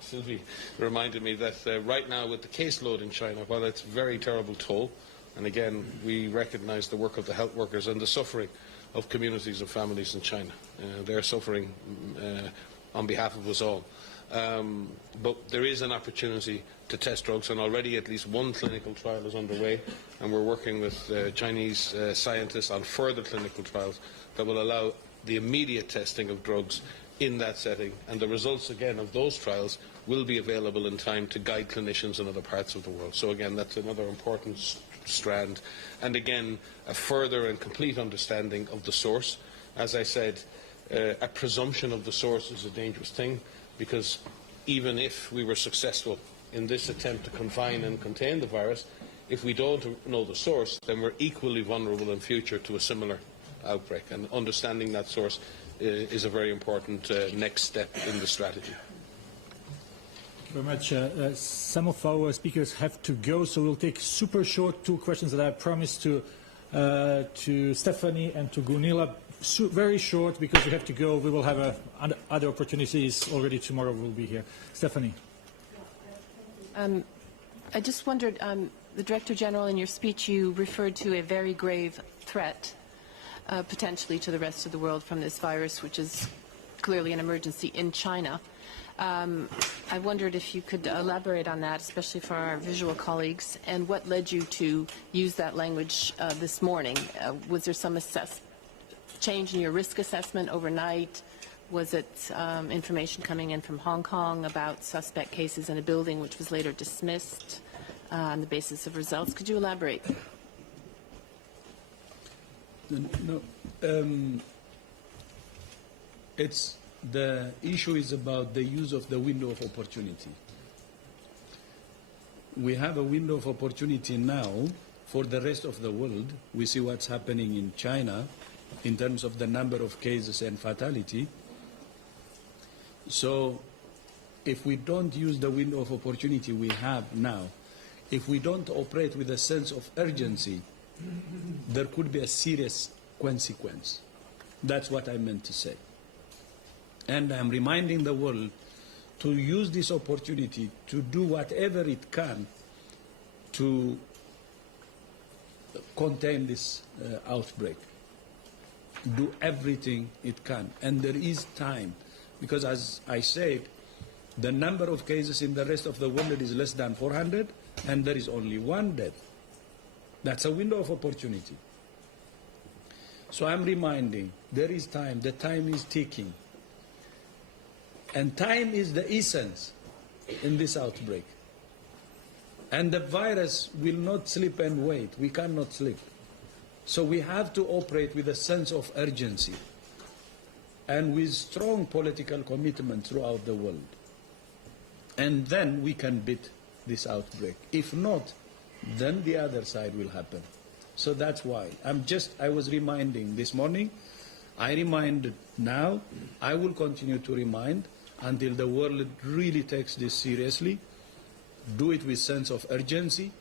Sylvie reminded me that right now with the caseload in China, while it's a very terrible toll, and again we recognise the work of the health workers and the suffering of communities and families in China. They're suffering on behalf of us all. But there is an opportunity to test drugs, and already at least one clinical trial is underway, and we're working with Chinese scientists on further clinical trials that will allow the immediate testing of drugs in that setting, and the results again of those trials will be available in time to guide clinicians in other parts of the world. So again, that's another important strand, and again a further and complete understanding of the source. As I said, a presumption of the source is a dangerous thing, because even if we were successful in this attempt to confine and contain the virus, if we don't know the source, then we're equally vulnerable in future to a similar outbreak, and understanding that source is a very important next step in the strategy. Very much. Some of our speakers have to go, so we'll take super short 2 questions that I promised to Stephanie and to Gunilla. Very short, because we have to go. We will have other opportunities already tomorrow. We'll be here. Stephanie. I just wondered, the Director General, in your speech you referred to a very grave threat potentially to the rest of the world from this virus, which is clearly an emergency in China. I wondered if you could elaborate on that, especially for our visual colleagues, and what led you to use that language this morning. Was there some change in your risk assessment overnight? Was it information coming in from Hong Kong about suspect cases in a building which was later dismissed on the basis of results? Could you elaborate? No, the issue is about the use of the window of opportunity. We have a window of opportunity now for the rest of the world. We see what's happening in China in terms of the number of cases and fatality. So if we don't use the window of opportunity we have now, if we don't operate with a sense of urgency, there could be a serious consequence. That's what I meant to say. And I'm reminding the world to use this opportunity to do whatever it can to contain this outbreak. Do everything it can. And there is time, because as I said, the number of cases in the rest of the world is less than 400, and there is only 1 death. That's a window of opportunity. So I'm reminding, there is time, the time is ticking. And time is the essence in this outbreak. And the virus will not sleep and wait. We cannot sleep. So we have to operate with a sense of urgency and with strong political commitment throughout the world. And then we can beat this outbreak. If not, then the other side will happen. So that's why. I was reminding this morning, I reminded now, I will continue to remind until the world really takes this seriously, do it with sense of urgency,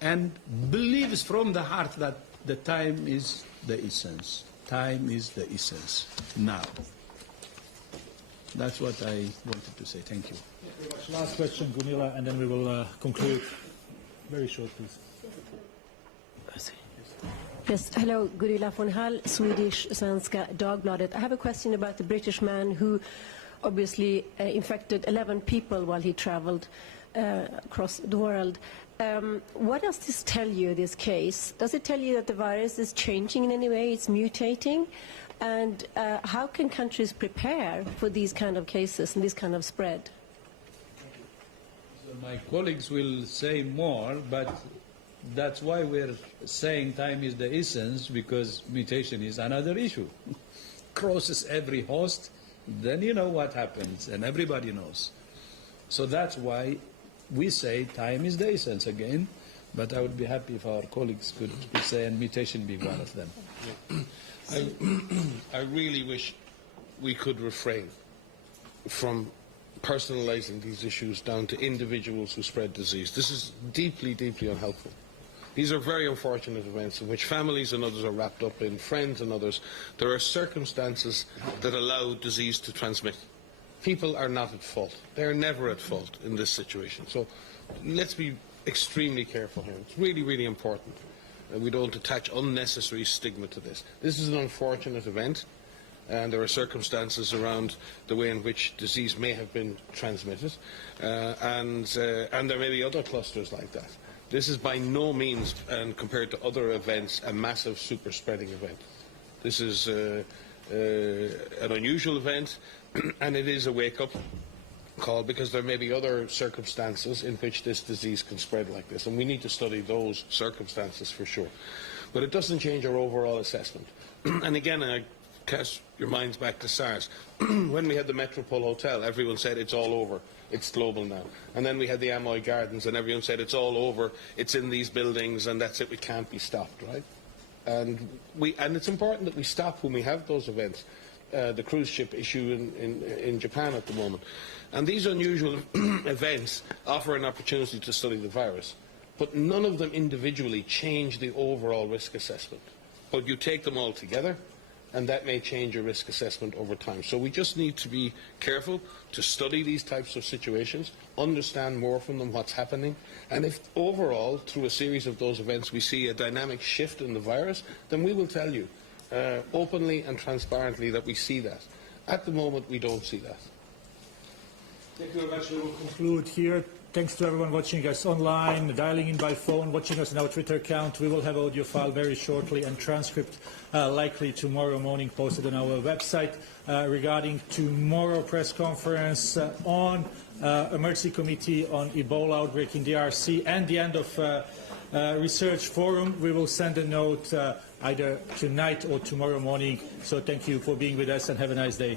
and believes from the heart that the time is the essence. Time is the essence now. That's what I wanted to say. Thank you. Last question, Gunilla, and then we will conclude. Very short, please. Yes, hello, Gunilla von Hall, Swedish Svenska Dagbladet. I have a question about the British man who obviously infected 11 people while he traveled across the world. What does this tell you, this case? Does it tell you that the virus is changing in any way, it's mutating? And how can countries prepare for these kind of cases and this kind of spread? So my colleagues will say more, but that's why we're saying time is the essence, because mutation is another issue. Crosses every host, then you know what happens, and everybody knows. So that's why we say time is the essence again, but I would be happy if our colleagues could say, and mutation be one of them. I really wish we could refrain from personalizing these issues down to individuals who spread disease. This is deeply, deeply unhelpful. These are very unfortunate events in which families and others are wrapped up in, friends and others. There are circumstances that allow disease to transmit. People are not at fault. They are never at fault in this situation. So let's be extremely careful here. It's really, really important that we don't attach unnecessary stigma to this. This is an unfortunate event, and there are circumstances around the way in which disease may have been transmitted, and there may be other clusters like that. This is by no means, and compared to other events, a massive super spreading event. This is an unusual event, and it is a wake-up call because there may be other circumstances in which this disease can spread like this, and we need to study those circumstances for sure. But it doesn't change our overall assessment. And again, I cast your minds back to SARS. When we had the Metropole Hotel, everyone said it's all over, it's global now. And then we had the Amoy Gardens, and everyone said it's all over, it's in these buildings, and that's it, we can't be stopped, right? And it's important that we stop when we have those events. The cruise ship issue in Japan at the moment. And these unusual events offer an opportunity to study the virus, but none of them individually change the overall risk assessment. But you take them all together, and that may change your risk assessment over time. So we just need to be careful to study these types of situations, understand more from them what's happening, and if overall, through a series of those events, we see a dynamic shift in the virus, then we will tell you openly and transparently that we see that. At the moment, we don't see that. Thank you very much. We will conclude here. Thanks to everyone watching us online, dialing in by phone, watching us on our Twitter account. We will have audio file very shortly and transcript likely tomorrow morning posted on our website regarding tomorrow press conference on emergency committee on Ebola outbreak in DRC and the end of research forum. We will send a note either tonight or tomorrow morning. So thank you for being with us and have a nice day.